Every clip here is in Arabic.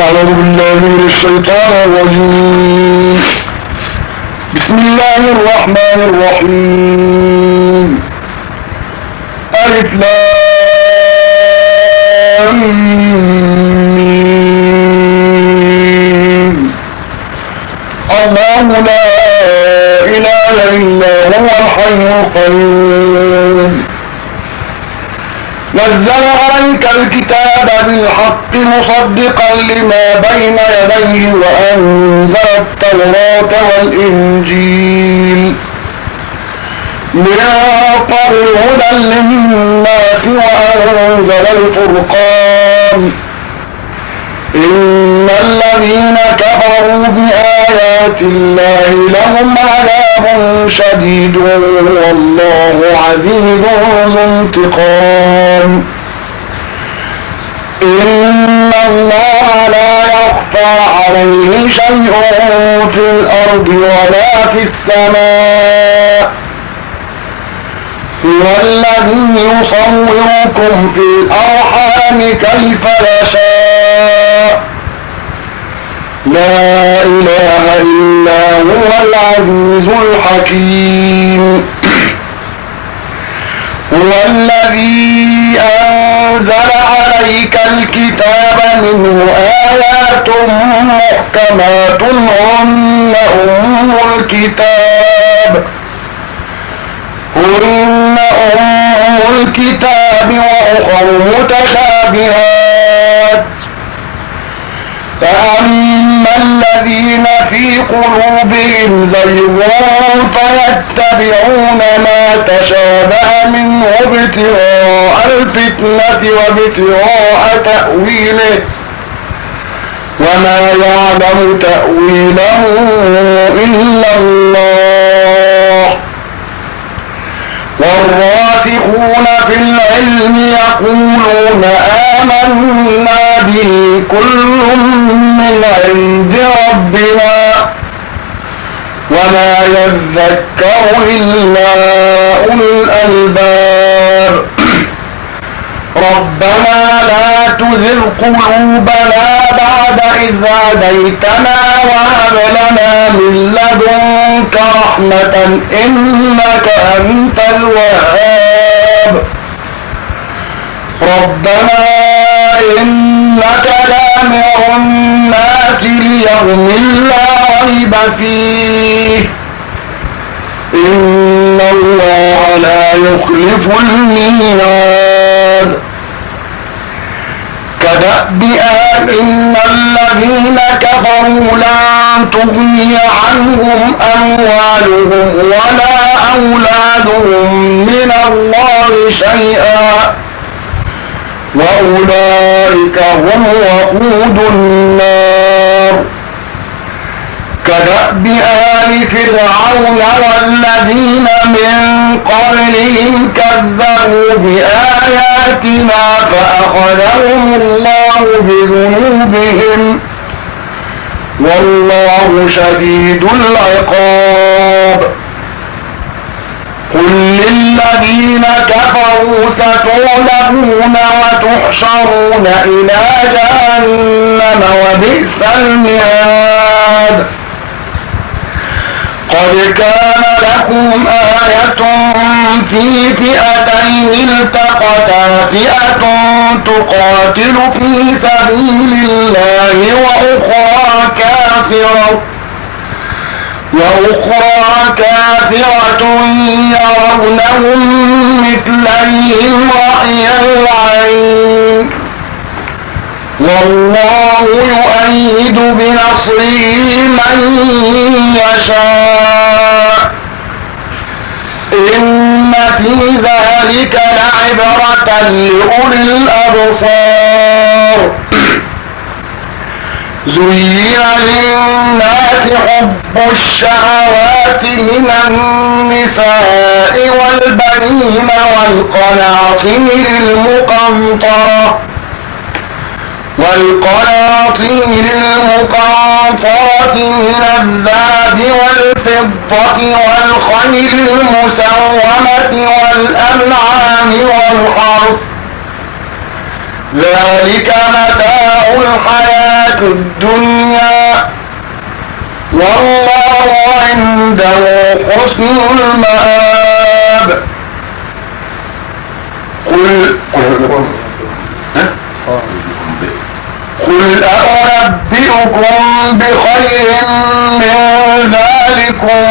أعوذ بالله من الشيطان الرجيم. بسم الله الرحمن الرحيم. ألف لام ميم. الله لا إله إلا هو الحي القيوم. نزل عليك الكتاب بالحق مصدقا لما بين يديه وأنزل التوراة والإنجيل من قبل هدى للناس وأنزل الفرقان. إن الذين كفروا بآيات الله لهم عذاب شديد والله عزيز ذو انتقام. إن الله لا يخفى عليه شيء في الأرض ولا في السماء. هو الذي يصوركم في الأرحام كيف يشاء. لا إله إلا هو العزيز الحكيم. هو الذي أنزل عليك الكتاب منه آيات محكمات هن أم الكتاب وأخر متشابهات. فأما الذين في قلوبهم زيغ فيتبعون ما تشابه منه ابتغاء الفتنة وابتغاء تأويله وما يعلم تأويله إلا الله. والراسخون في العلم يقولون آمنا به كل من عند ربنا وما يذكر إلا أولو الألباب. ربنا لا تزغ قلوبنا بعد إذ هديتنا وهب لنا من لدنك رحمة إنك أنت الوهاب. ربنا إنك جامع الناس ليوم لا ريب فيه إن الله لا يخلف الميعاد. كدأب إن الذين كفروا لن تغني عنهم أموالهم ولا أولادهم من الله شيئا وأولئك هم وقود النار. كدأب آل فرعون والذين من قبلهم كذبوا بآياتنا فأخذهم الله بذنوبهم والله شديد العقاب. قل للذين كفروا ستغلبون وتحشرون إلى جهنم وبئس المهاد. قد كان لكم آية في فئتين التقتا فئة تقاتل في سبيل الله وأخرى كافرة يرونهم مثليهم رأي العين والله يؤيد بنصره من يشاء. إن في ذلك لعبرة لأولي الأبصار. زين للناس حب الشهوات من النساء والبنين والقناطير المقنطرة من الذهب والفضة والخيل المسومة والأنعام والحرث ذلك متاع الحياة الدنيا والله عنده حسن المآب. قل أنبئكم بخير من ذلكم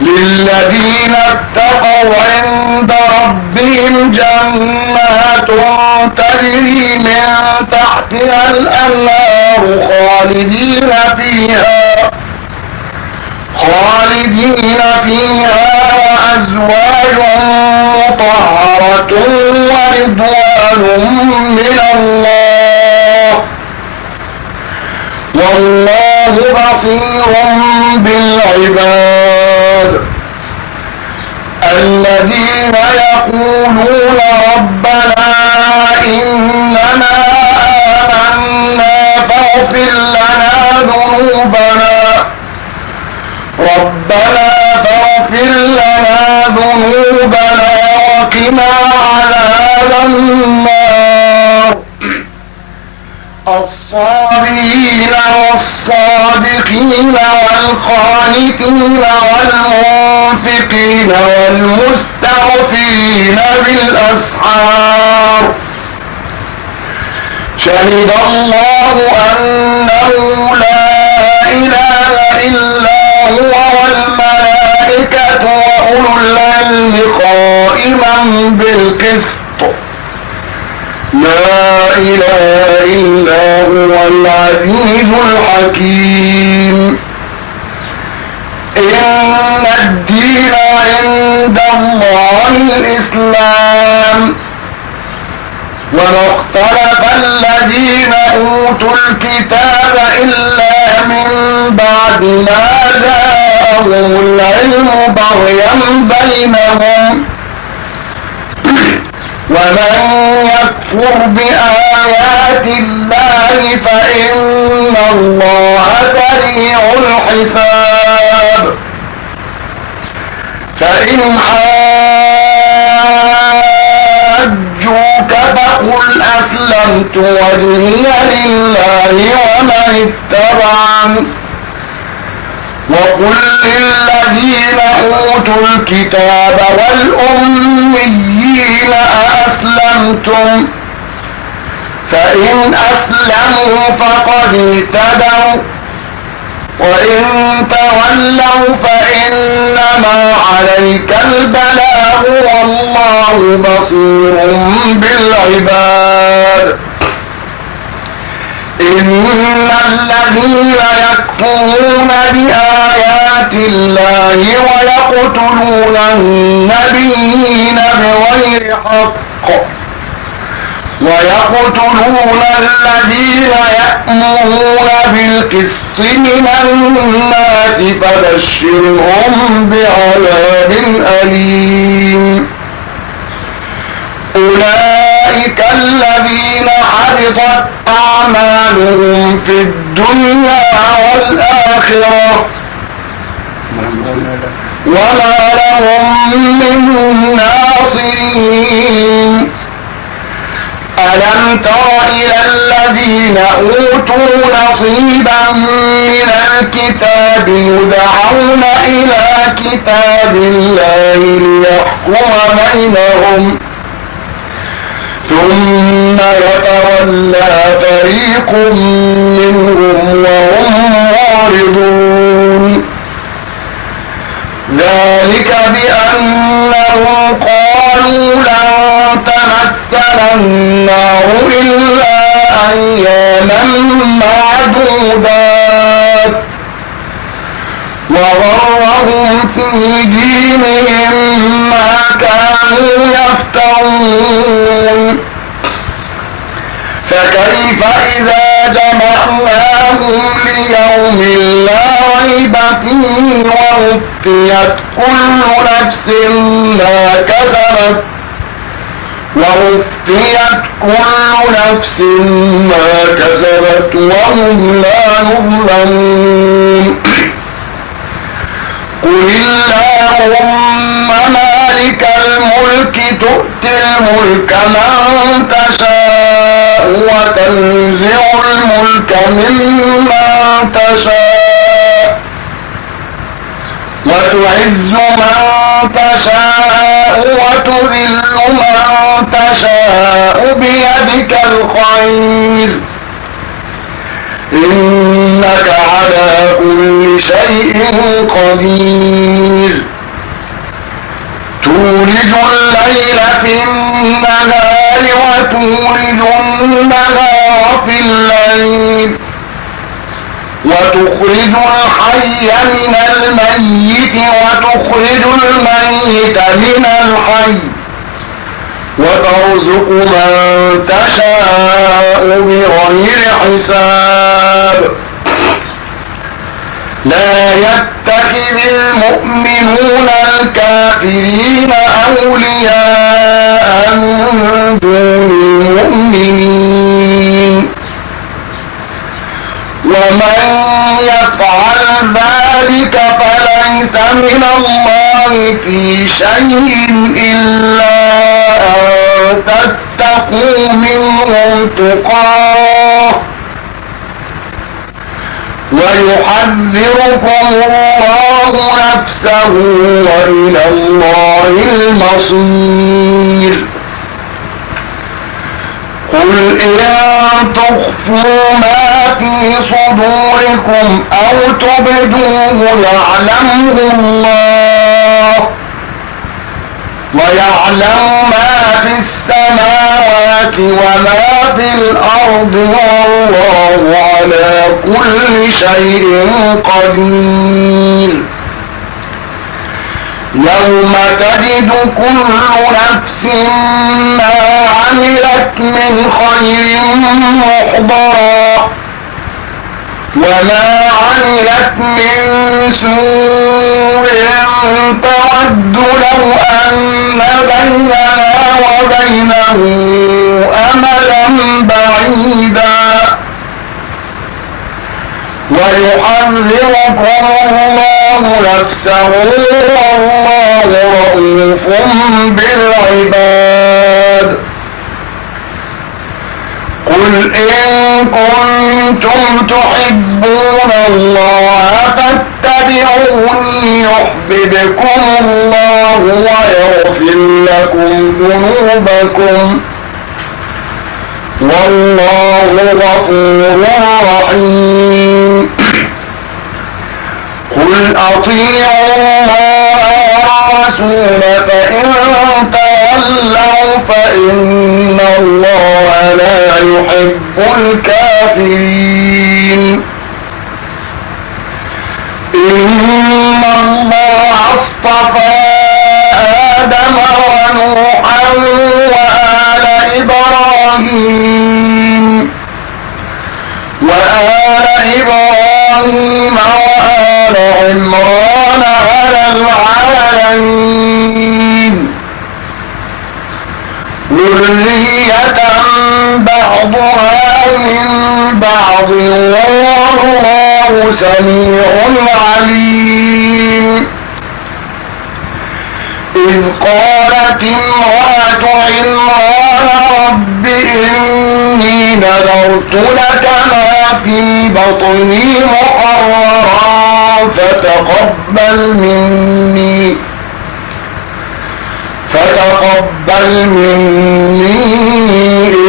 للذين اتقوا عند ربهم جنات تجري من تحتها الأنهار خالدين فيها وأزواج مطهرة ورضوان من الله والله بصير بالعباد. الذين يقولون ربنا إننا آمنا فاغفر لنا ذنوبنا وقنا عذاب النار. الصابرين والصادقين والقانتين والمنفقين والمستغفرين بالأسحار. شهد الله أنه لا إله إلا هو والملائكة وأولو العلم قائما بالقسط لا إله إلا هو العزيز الحكيم. إن الدين عند الله الإسلام وما اختلف الذين أوتوا الكتاب إلا من بعد ما جاءهم العلم بغيا بينهم ومن يكفر بآيات الله فإن الله سريع الحساب. فإن حاجوك فقل أسلمت وجهي لله ومن اتبعني وقل للذين أوتوا الكتاب والأميين أأسلمتم فإن أسلموا فقد اهتدوا وإن تولوا فإنما عليك البلاغ والله بصير بالعباد. إن الذين يكفرون بآيات الله ويقتلون النبيين بغير حق ويقتلون الذين يأمرون بالقسط من الناس فبشرهم بعذاب أليم. أولئك الذين حبطت أعمالهم في الدنيا والآخرة وما لهم من ناصرين. ألم تر إلى الذين أوتوا نصيبا من الكتاب يدعون إلى كتاب الله ليحكم بينهم ثم يتولى فريق منهم وهم معرضون. ذلك بأنهم قالوا لن تمسنا النار إلا أياما معدودات وغرهم في دينهم ما كانوا يفترون. فكيف إذا جمعناهم ليوم لا ريب فيه ووفيت كل نفس ما كسبت وهم لا يظلمون. قل اللهم مالك الملك تؤتي الملك من تشاء وتنزع الملك ممن تشاء وتعز من تشاء وتذل من تشاء بيدك الخير إنك على كل شيء قدير تولج الليل في النهار وتولج النهار في الليل وتخرج الحي من الميت وتخرج الميت من الحي وترزق من تشاء بغير حساب لا يتخذ المؤمنون الكافرين أولياء من دون المؤمنين ومن يفعل ذلك فليس من الله في شيء إلا أن تتقوا منهم تقاه ويحذركم الله نفسه وإلى الله المصير قل إن تخفوا ما في صدوركم أو تبدوه يعلمه الله ويعلم ما في السماوات وما في الأرض والله على كل شيء قدير يوم تجد كل نفس ما عملت من خير محضرا وما عملت من سوء تود لو أن بينها وبينه أملا بعيدا ويحذركم الله نفسه والله رؤوف بالعباد قل إن كنتم تحبون الله فاتبعوني يحببكم الله ويغفر لكم ذنوبكم والله غفور رحيم قل أطيعوا الله والرسول فإن تولوا فإن الله لا يحب الكافرين إن الله اصطفى آدم ونوحا وآل إبراهيم وآل عمران على العالمين ذرية بعضها من بعض والله سميع عليم إذ قالت امرأة عمران رب إني نذرت لك ما في بطني محررا فتقبل مني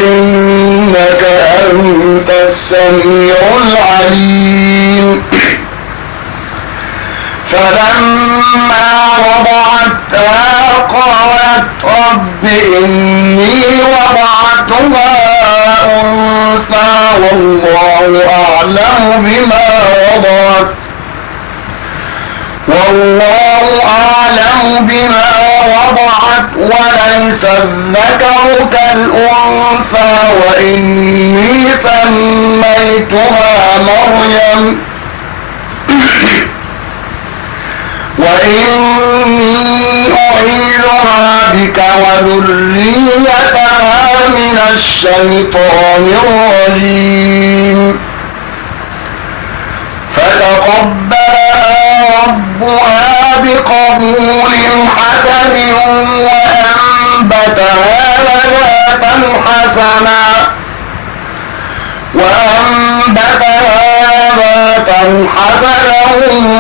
إنك أنت السميع العليم فلما وضعتها قالت رب إني وضعتها أنثى والله أعلم بما وضعت وليس الذكر كالأنثى وإني سميتها مريم وإني أعيذها بك وذريتها من الشيطان الرجيم فتقبلها ربها بقبول حسن وأنبتها نباتا حسنا فأنبتها نباتا حسنا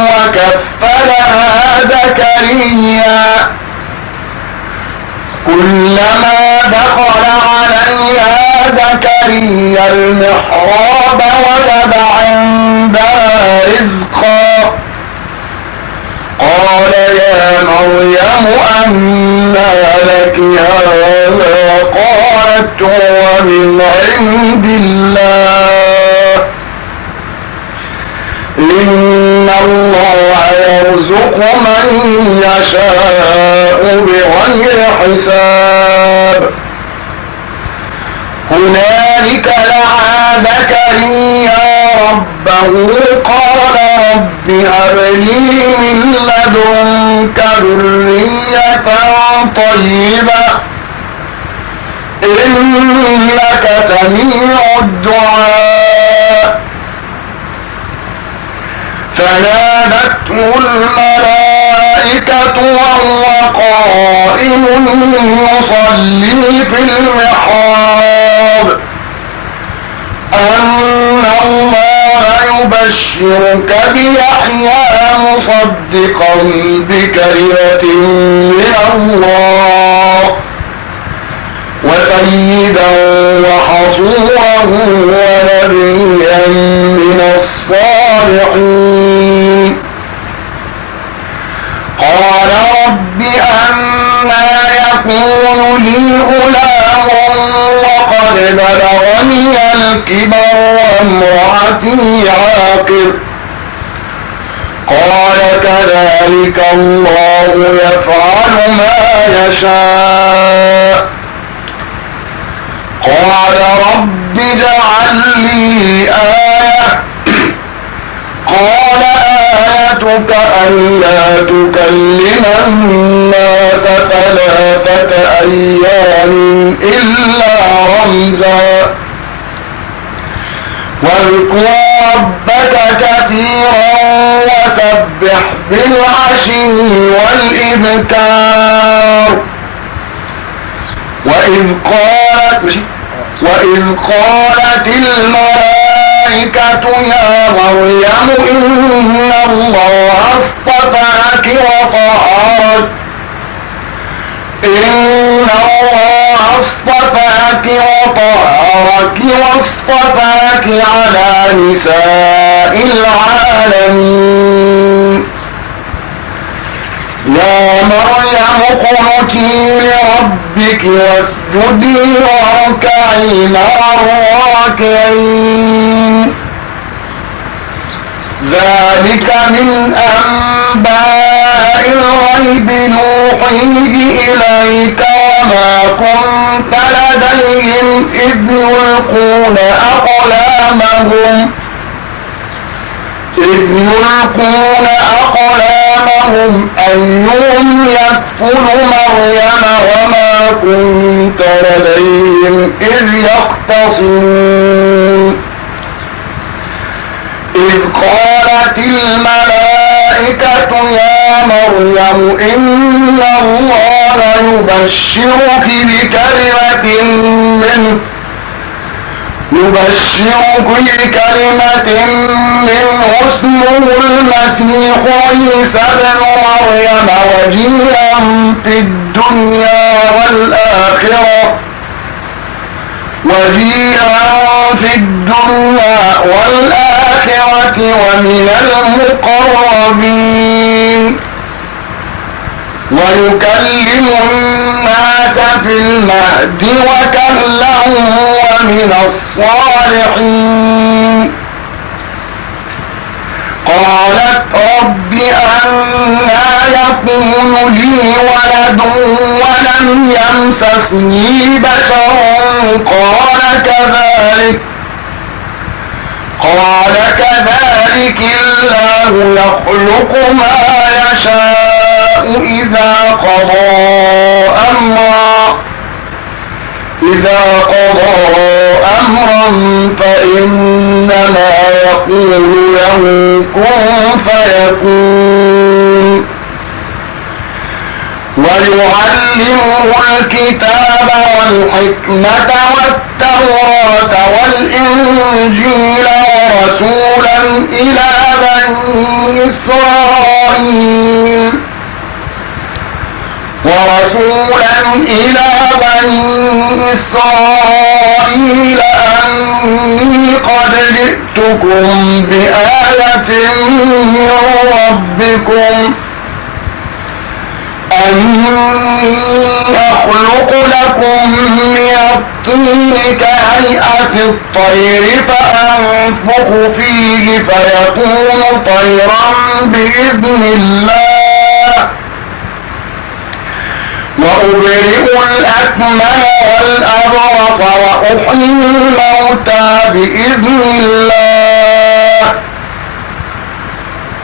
وكفلها زكريا كلما دخل عليها زكريا المحراب وجد عندها رزقا قال يا مريم أنى لك هذا قالت هو من عند الله إن الله يرزق من يشاء بغير حساب هنالك دعا زكريا ربه قال رب هب لي من لدنك ذرية طيبة إنك سميع الدعاء فنادته الملائكة وهو قائم يصلي في المحراب أن الله يبشرك بيحيى مصدقا بكلمة من الله وسيدا وحصورا ونبيا من الصالحين قال رب أنى يكون لي غلام وقد بلغني الكبر وامرأتي عاقر قال كذلك الله يفعل ما يشاء قال رب اجعل لي آية قال آيتك ألا تكلم الناس 3 أيام إلا رمزا واذكر ربك كثيرا وسبح بالعشي والإبكار وإذ قالت الملائكة يا مريم إن الله اصطفاك وطهرك واصطفاك على نساء العالمين يا مريم اقنتي لربك واسجدي واركعي مع الراكعين ذلك من أنباء الغيب نوحيه إليك وما كنت لديهم إذ يلقون أقلامهم أيهم يكفل مريم وما كنت لديهم إذ يختصمون إذ قالت الملائكة يا مريم إن الله يبشرك بكلمة منه اسمه المسيح عيسى ابن مريم وجيها في الدنيا والآخرة ومن المقربين ويكلم الناس في المهد وكهلا ومن الصالحين قالت رب أنى يكون لي ولد ولم يمسسني بشر قال كذلك الله يخلق ما يشاء إذا قضى أمرا فإنما يقول له كن فيكون ويعلمه الكتاب والحكمة والتوراة والإنجيل إسرائيل أني قد جئتكم بآية من ربكم أني أخلق لكم من الطين كهيئة الطير فأنفخ فيه فيكون طيرا بإذن الله وأبرئ الأكمه والأبرص وأحيي الموتى بإذن الله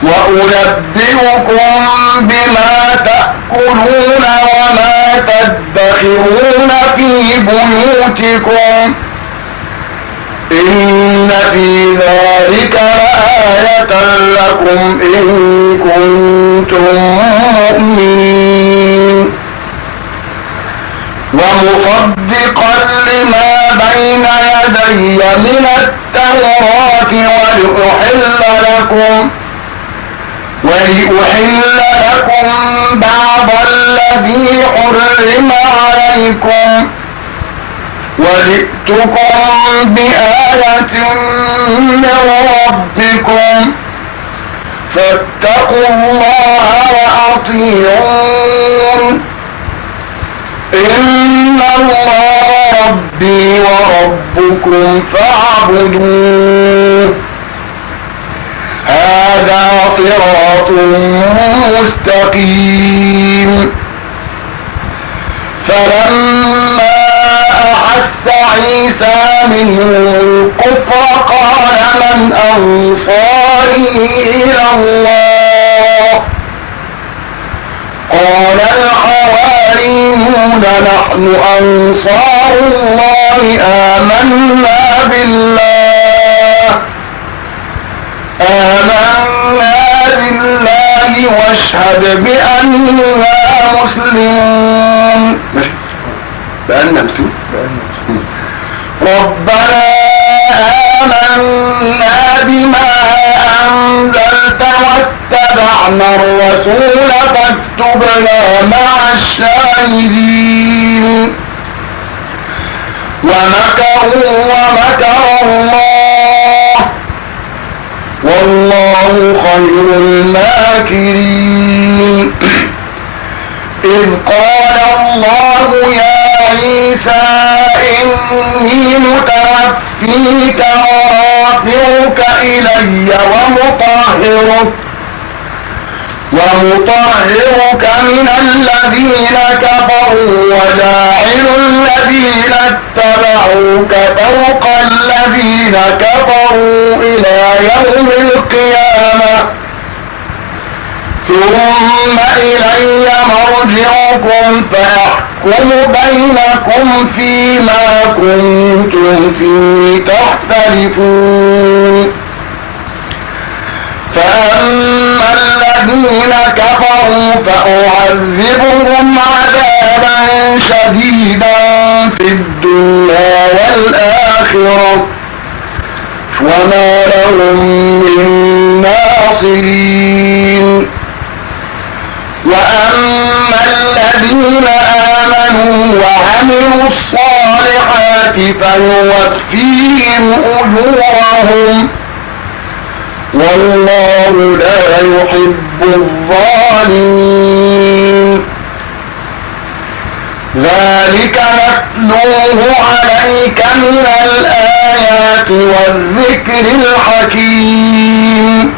وأنبئكم بما تأكلون وما تدخرون في بيوتكم إن في ذلك لآية لكم إن كنتم مؤمنين ومصدقا لما بين يدي من التوراة ولأحل لكم بعض الذي حرم عليكم وجئتكم بآية من ربكم فاتقوا الله وأطيعون إن الله ربي وربكم فاعبدوه هذا صراط مستقيم فلما أحس عيسى منهم الكفر قال من أنصاري إلى الله قال الحواريون نحن أنصار الله آمنا بالله واشهد بأننا مسلمون ربنا آمنا بما أنزلت واتبعنا الرسول فاكتبنا مع الشاهدين ومكروا ومكر الله والله خير الماكرين إذ قال الله يا عيسى إني متوفيك ورافعك إلي ومطهرك من الذين كفروا وجاعل الذين اتبعوك فوق الذين كفروا إلى يوم القيامة ثم إلي مرجعكم فأحكم بينكم فيما كنتم فيه تختلفون فأما الذين كفروا فأعذبهم عذابا شديدا في الدنيا والآخرة وما لهم من ناصرين وأما الذين آمنوا وعملوا الصالحات فيوفيهم أجورهم والله لا يحب الظالمين ذلك نتلوه عليك من الآيات والذكر الحكيم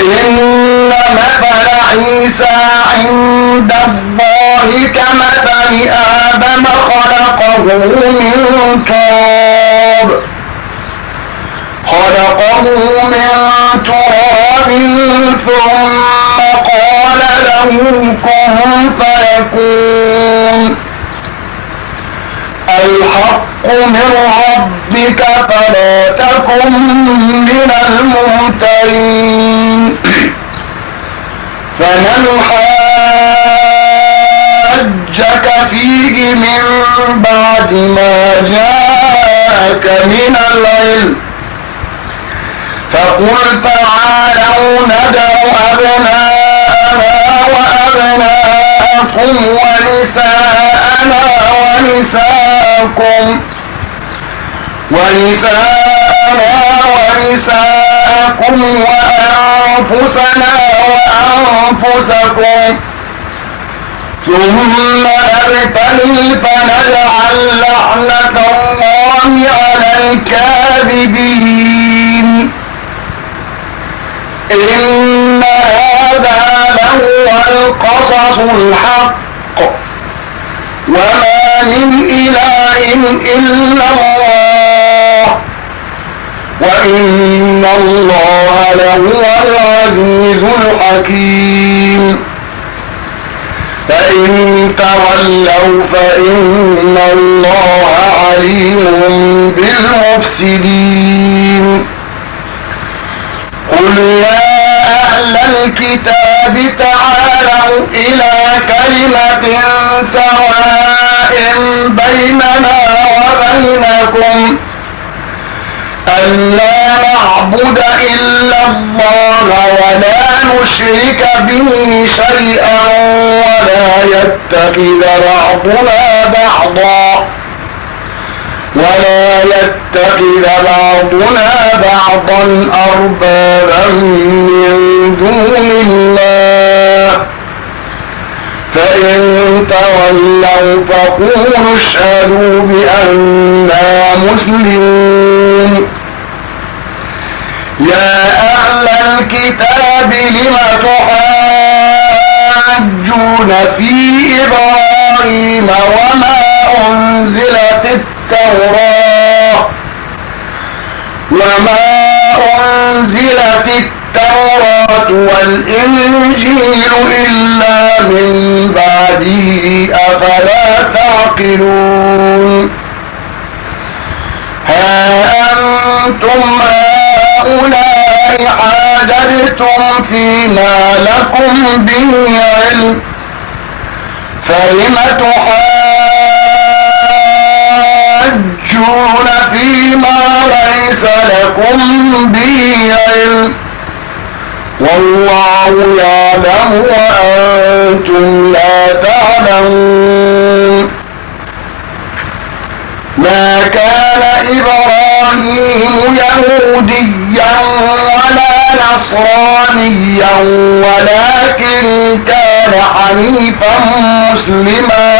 إن مثل عيسى عند الله كمثل آدم خلقه من تراب ثم قال له كن فيكون الحق من ربك فلا تكن من الممترين فمن حاجك فيه من بعد ما جاءك من العلم فقل تعالوا ندع أبناءنا وأبناءكم ونساءنا ونساءنا ونساءكم وأنفسنا وأنفسكم ثم نبتلي فنجعل لعنة الله على الكاذبين. إن هذا لهو القصص الحق وما من إله إلا الله وإن الله لهو العزيز الحكيم. فإن تولوا فإن الله عليم بالمفسدين. قل يا أهل الكتاب تعالوا إلى كلمة سواء بيننا وبينكم ألا نعبد إلا الله ولا نشرك به شيئا ولا يتخذ بعضنا بعضا أربابا من دون الله. فإن تولوا فقولوا اشهدوا بأننا مسلمون. يا أهل الكتاب لم تحاجون في إبراهيم وما أنزلت التوراة والإنجيل إلا من بعده أفلا تعقلون. ها أنتم هؤلاء حاججتم فيما لكم به علم فلم تحاجون فيما ليس لكم به علم والله يعلم وأنتم لا تعلمون. ما كان إبراهيم يهوديا ولا نصرانيا ولكن كان حنيفا مسلما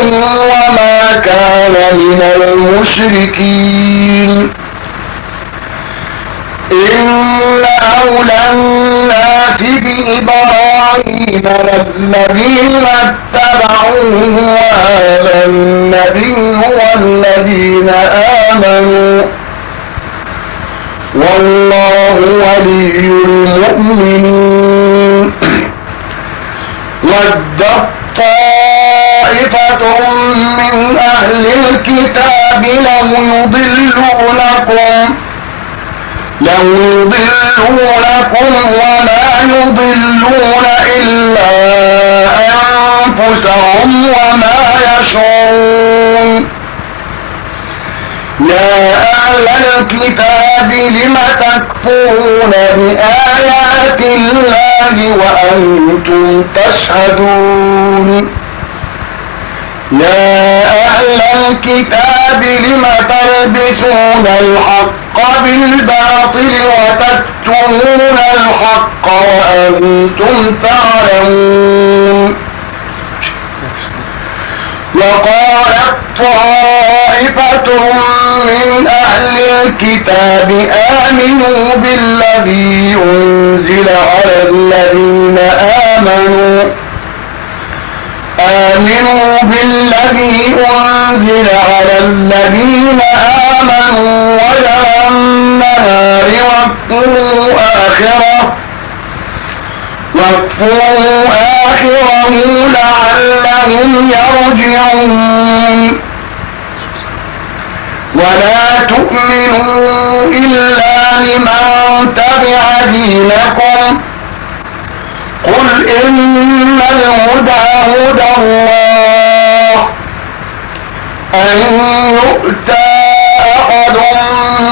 وما كان من المشركين. إن أولى الناس بإبراهيم للذين اتبعوه وهذا النبي والذين آمنوا والله ولي المؤمنين. ودت طائفة من أهل الكتاب لو يضلونكم ولا يضلون إلا أنفسهم وما يشعرون. يا أهل الكتاب لم تكفرون بآيات الله وأنتم تشهدون. يا أهل الكتاب لم تلبسون الحق بالباطل وتكتمون الحق وأنتم تعلمون. وقالت طائفة من أهل الكتاب آمنوا بالذي أنزل على الذين آمنوا وجه النهار واكفروا آخره لعلهم يرجعون. ولا تؤمنوا إلا لمن تبع دينكم قل إن الهدى هدى الله أن يؤتى أحد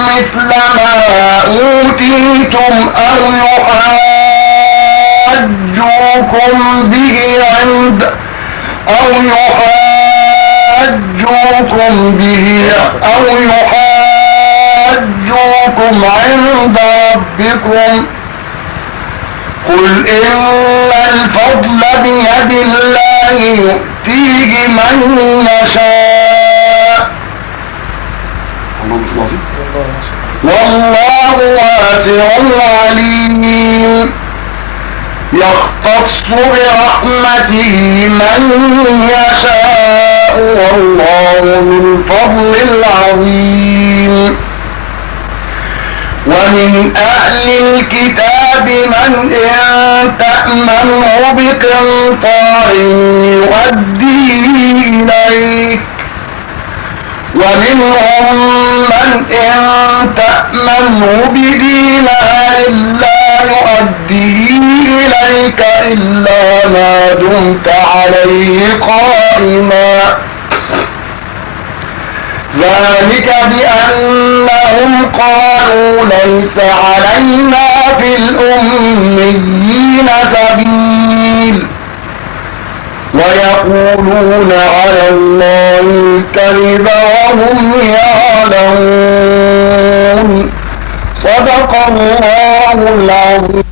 مثل ما أوتيتم أو يحاجوكم يحاجوكم به أو يحاجوكم عند ربكم قل إن الفضل بيد الله يؤتيه من يشاء والله واسع عليم يختص برحمته من يشاء والله ذو الفضل العظيم ومن أهل الكتاب من إن تأمنه بقنطار يؤديه إليك ومنهم من إن تأمنه بدينار لا يؤديه إليك إلا ما دمت عليه قائما ذلك بأنهم قالوا ليس علينا في الأميين سبيل ويقولون على الله الكذب وهم يعلمون صدق الله العظيم.